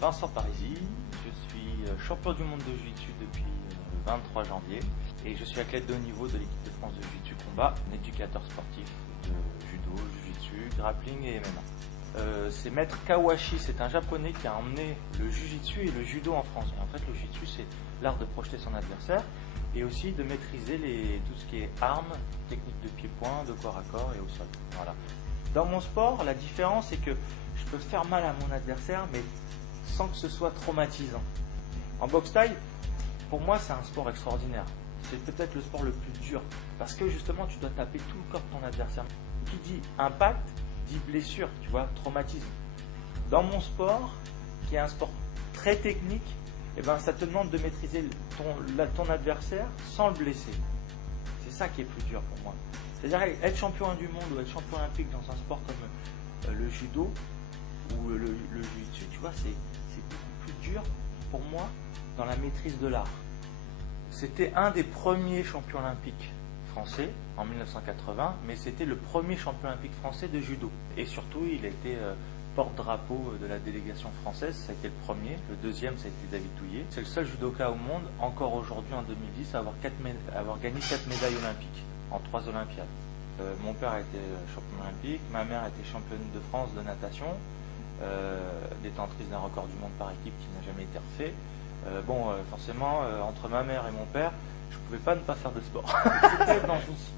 Vincent Parisi, je suis champion du monde de Jiu-Jitsu depuis 23 janvier et je suis athlète de haut niveau de l'équipe de France de Jiu-Jitsu Combat, un éducateur sportif de judo, Jiu-Jitsu, grappling et MMA. C'est Maître Kawashi, c'est un japonais qui a emmené le Jiu-Jitsu et le judo en France. Et en fait, le Jiu-Jitsu, c'est l'art de projeter son adversaire et aussi de maîtriser tout ce qui est armes, techniques de pied-point, de corps à corps et au sol. Voilà. Dans mon sport, la différence, c'est que je peux faire mal à mon adversaire, mais sans que ce soit traumatisant. En boxe thaï, pour moi, c'est un sport extraordinaire. C'est peut-être le sport le plus dur, parce que justement, tu dois taper tout le corps de ton adversaire. Qui dit impact, dit blessure, tu vois, traumatisme. Dans mon sport, qui est un sport très technique, eh ben, ça te demande de maîtriser ton adversaire sans le blesser. C'est ça qui est plus dur pour moi. C'est-à-dire être champion du monde ou être champion olympique dans un sport comme le judo ou le jiu-jitsu, tu vois, c'est beaucoup plus dur pour moi dans la maîtrise de l'art. C'était un des premiers champions olympiques français en 1980, mais c'était le premier champion olympique français de judo. Et surtout, il a été porte-drapeau de la délégation française, ça a été le premier. Le deuxième, ça a été David Douillet. C'est le seul judoka au monde, encore aujourd'hui en 2010, à avoir gagné 4 médailles olympiques en 3 Olympiades. Mon père a été champion olympique, ma mère a été championne de France de natation, détentrice d'un record du monde par équipe qui n'a jamais été refait. Forcément, entre ma mère et mon père, je ne pouvais pas ne pas faire de sport.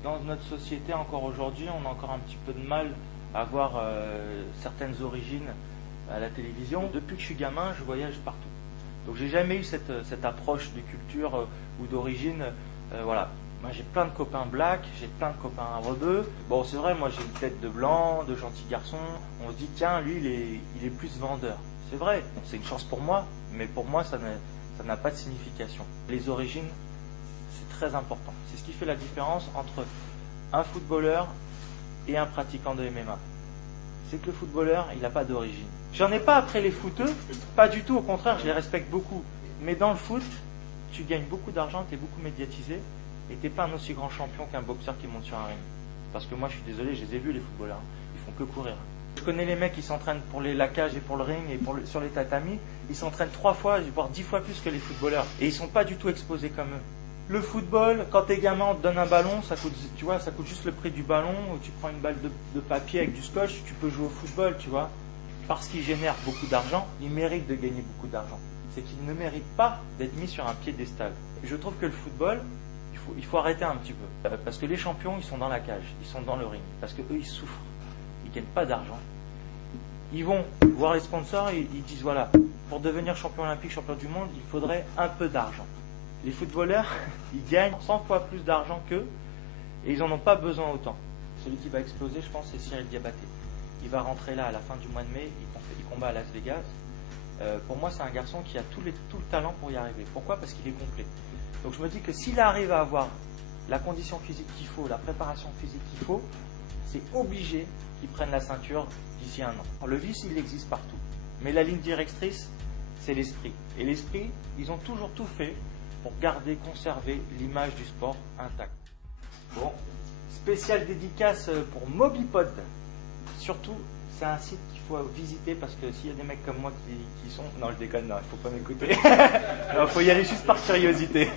Dans notre société, encore aujourd'hui, on a encore un petit peu de mal à voir certaines origines à la télévision. Depuis que je suis gamin, je voyage partout. Donc j'ai jamais eu cette approche de culture ou d'origine. Voilà. Moi j'ai plein de copains black, j'ai plein de copains rebeux. Bon, c'est vrai, moi j'ai une tête de blanc, de gentil garçon. On se dit, tiens, lui il est plus vendeur. C'est vrai, c'est une chance pour moi, mais pour moi ça n'a pas de signification. Les origines, c'est très important. C'est ce qui fait la différence entre un footballeur et un pratiquant de MMA. C'est que le footballeur, il n'a pas d'origine. J'en ai pas après les footeux, pas du tout, au contraire, je les respecte beaucoup. Mais dans le foot, tu gagnes beaucoup d'argent, tu es beaucoup médiatisé, et tu n'es pas un aussi grand champion qu'un boxeur qui monte sur un ring. Parce que moi, je suis désolé, je les ai vus, les footballeurs. Ils font que courir. Je connais les mecs qui s'entraînent pour la cage et pour le ring et sur les tatamis. Ils s'entraînent 3 fois, voire 10 fois plus que les footballeurs. Et ils ne sont pas du tout exposés comme eux. Le football, quand t'es gamin, on te donne un ballon, ça coûte juste le prix du ballon. Ou tu prends une balle de papier avec du scotch, tu peux jouer au football, tu vois. Parce qu'il génère beaucoup d'argent, il mérite de gagner beaucoup d'argent. C'est qu'il ne mérite pas d'être mis sur un piédestal. Je trouve que le football, il faut arrêter un petit peu. Parce que les champions, ils sont dans la cage, ils sont dans le ring. Parce qu'eux, ils souffrent. Ils ne gagnent pas d'argent. Ils vont voir les sponsors et ils disent, voilà, pour devenir champion olympique, champion du monde, il faudrait un peu d'argent. Les footballeurs, ils gagnent 100 fois plus d'argent qu'eux et ils n'en ont pas besoin autant. Celui qui va exploser, je pense, c'est Cyril Diabaté. Il va rentrer là à la fin du mois de mai, il combat à Las Vegas. Pour moi, c'est un garçon qui a tout le talent pour y arriver. Pourquoi ? Parce qu'il est complet. Donc je me dis que s'il arrive à avoir la condition physique qu'il faut, la préparation physique qu'il faut, c'est obligé qu'il prenne la ceinture d'ici 1 an. Le vice, il existe partout. Mais la ligne directrice, c'est l'esprit. Et l'esprit, ils ont toujours tout fait pour garder, conserver l'image du sport intacte. Bon, spécial dédicace pour Mobipod. Surtout, c'est un site qu'il faut visiter parce que s'il y a des mecs comme moi qui sont... Non, je déconne, non, il ne faut pas m'écouter. Il faut y aller juste par curiosité.